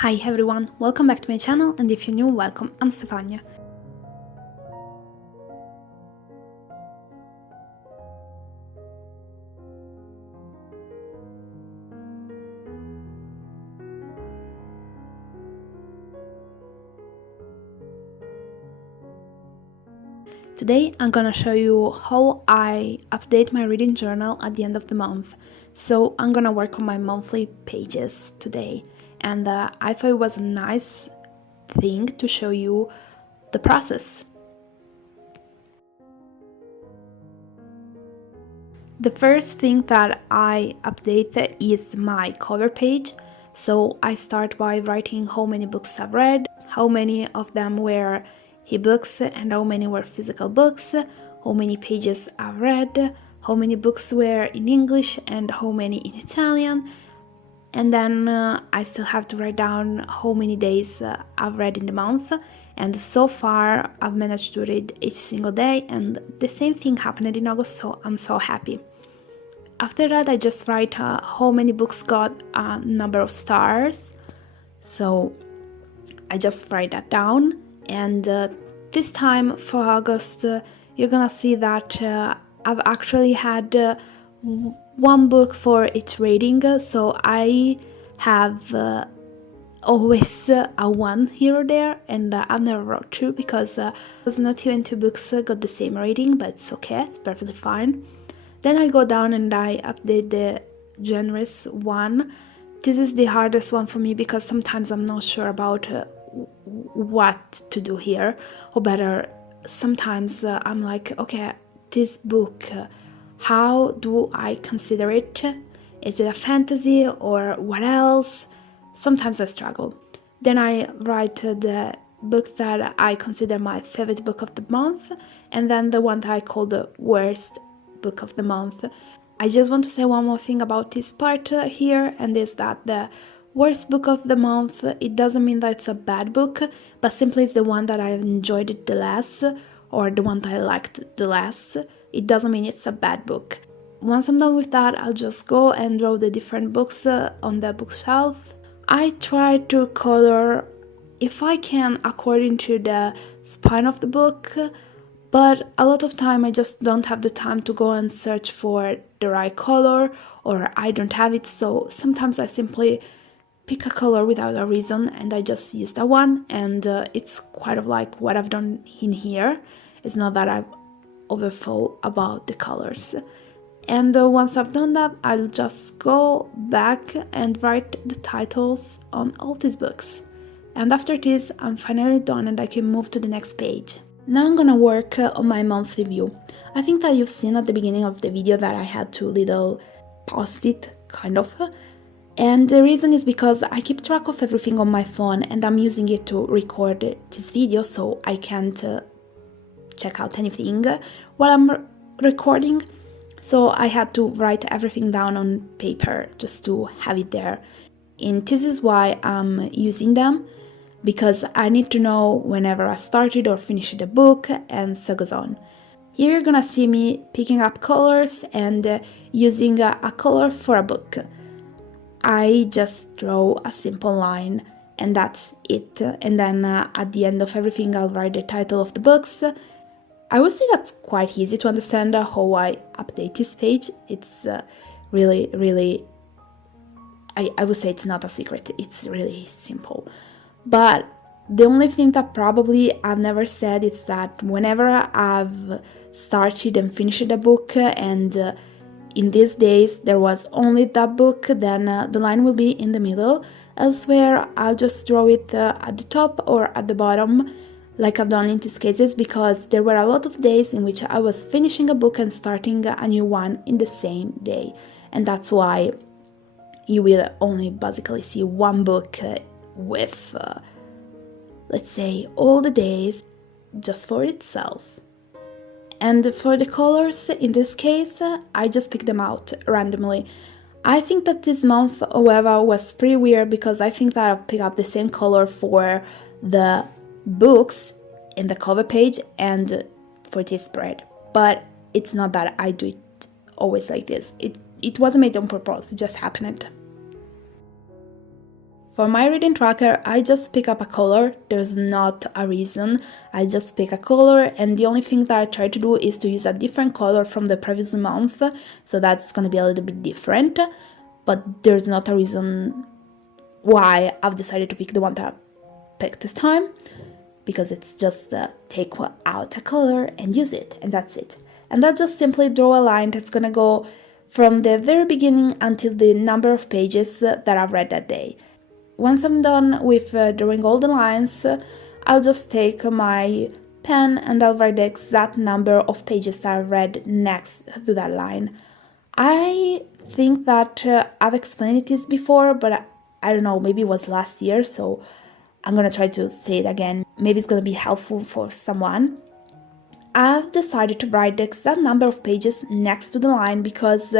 Hi everyone, welcome back to my channel, and if you're new, welcome, I'm Stefania. Today I'm gonna show you how I update my reading journal at the end of the month. So I'm gonna work on my monthly pages today, and I thought it was a nice thing to show you the process. The first thing that I update is my cover page. So I start by writing how many books I've read, how many of them were ebooks and how many were physical books, how many pages I've read, how many books were in English and how many in Italian. And then I still have to write down how many days I've read in the month, and so far I've managed to read each single day, and the same thing happened in August, so I'm so happy. After that I just write how many books got a number of stars, so I just write that down. And this time for August you're gonna see that I've actually had one book for each rating, so I have always a one here or there, and I've never wrote two because not even two books got the same rating, but it's okay, it's perfectly fine. Then I go down and I update the generous one. This is the hardest one for me because sometimes I'm not sure about what to do here, or better, sometimes I'm like, okay, this book, how do I consider it? Is it a fantasy or what else? Sometimes I struggle. Then I write the book that I consider my favorite book of the month, and then the one that I call the worst book of the month. I just want to say one more thing about this part here, and is that the worst book of the month, it doesn't mean that it's a bad book, but simply it's the one that I enjoyed it the less, or the one that I liked the less. It doesn't mean it's a bad book. Once I'm done with that, I'll just go and draw the different books on the bookshelf. I try to color, if I can, according to the spine of the book, but a lot of time I just don't have the time to go and search for the right color, or I don't have it, so sometimes I simply pick a color without a reason and I just use that one, and it's quite of like what I've done in here. It's not that I've overthought about the colors. And once I've done that, I'll just go back and write the titles on all these books. And after this, I'm finally done and I can move to the next page. Now I'm gonna work on my monthly view. I think that you've seen at the beginning of the video that I had two little post-it, kind of. And the reason is because I keep track of everything on my phone and I'm using it to record this video, so I can't check out anything while I'm recording. So I had to write everything down on paper just to have it there. And this is why I'm using them, because I need to know whenever I started or finished a book, and so goes on. Here you're gonna see me picking up colors and using a color for a book. I just draw a simple line and that's it. And then at the end of everything I'll write the title of the books. I would say that's quite easy to understand how I update this page. It's really, I would say it's not a secret, it's really simple. But the only thing that probably I've never said is that whenever I've started and finished a book, and in these days there was only that book, then the line will be in the middle. Elsewhere I'll just draw it at the top or at the bottom, like I've done in these cases, because there were a lot of days in which I was finishing a book and starting a new one in the same day, and that's why you will only basically see one book with, let's say, all the days just for itself. And for the colors, in this case, I just picked them out randomly. I think that this month, however, was pretty weird because I think that I've picked up the same color for the books in the cover page and for this spread, but it's not that I do it always like this. It wasn't made on purpose, it just happened. For my reading tracker, I just pick up a color. There's not a reason. I just pick a color, and the only thing that I try to do is to use a different color from the previous month, so that's gonna be a little bit different. But there's not a reason why I've decided to pick the one that I picked this time, because it's just take out a color and use it, and that's it. And I'll just simply draw a line that's gonna go from the very beginning until the number of pages that I've read that day. Once I'm done with drawing all the lines, I'll just take my pen and I'll write the exact number of pages that I've read next to that line. I think that I've explained this before, but I don't know, maybe it was last year, so I'm gonna try to say it again. Maybe it's gonna be helpful for someone. I've decided to write the exact number of pages next to the line because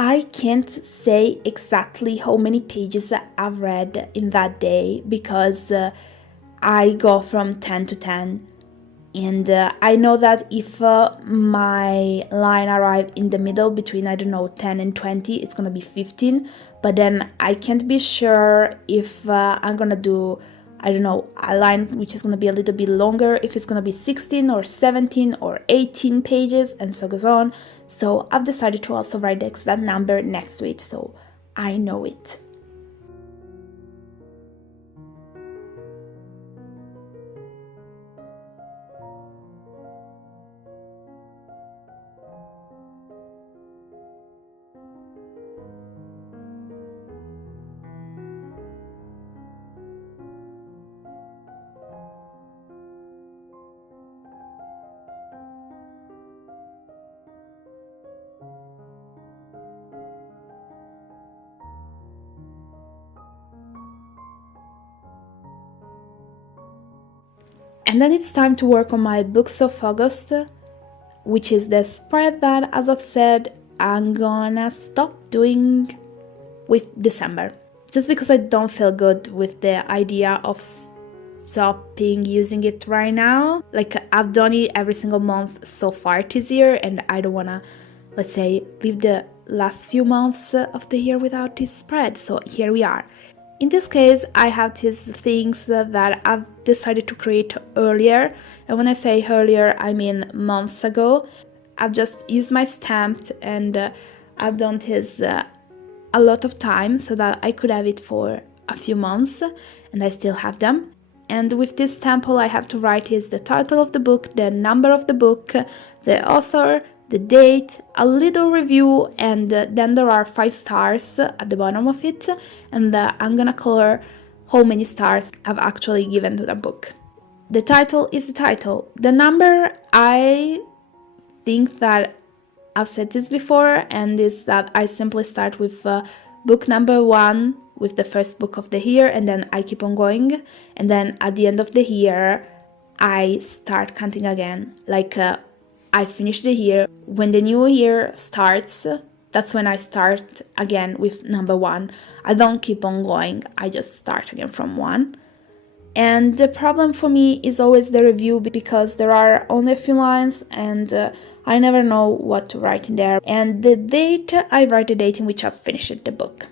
I can't say exactly how many pages I've read in that day, because I go from 10 to 10. And I know that if my line arrives in the middle between, I don't know, 10 and 20, it's gonna be 15. But then I can't be sure if I'm gonna do, I don't know, a line which is gonna be a little bit longer, if it's gonna be 16 or 17 or 18 pages, and so goes on. So I've decided to also write the exact number next to it, so I know it. And then it's time to work on my books of August, which is the spread that, as I've said, I'm gonna stop doing with December. Just because I don't feel good with the idea of stopping using it right now. Like, I've done it every single month so far this year, and I don't wanna, let's say, leave the last few months of the year without this spread, so here we are. In this case, I have these things that I've decided to create earlier, and when I say earlier, I mean months ago. I've just used my stamp, and I've done this a lot of time so that I could have it for a few months, and I still have them. And with this stamp, all I have to write is the title of the book, the number of the book, the author, the date, a little review, and then there are 5 stars at the bottom of it, and I'm gonna color how many stars I've actually given to the book. The title is the title. The number, I think that I've said this before, and is that I simply start with book number 1 with the first book of the year, and then I keep on going, and then at the end of the year I start counting again, like I finish the year. When the new year starts, that's when I start again with number 1. I don't keep on going, I just start again from 1. And the problem for me is always the review, because there are only a few lines and I never know what to write in there. And the date, I write the date in which I've finished the book.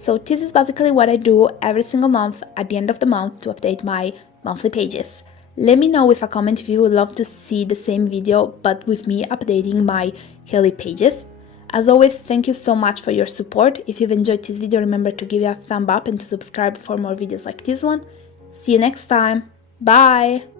So this is basically what I do every single month at the end of the month to update my monthly pages. Let me know with a comment if you would love to see the same video but with me updating my yearly pages. As always, thank you so much for your support. If you've enjoyed this video, remember to give it a thumb up and to subscribe for more videos like this one. See you next time. Bye!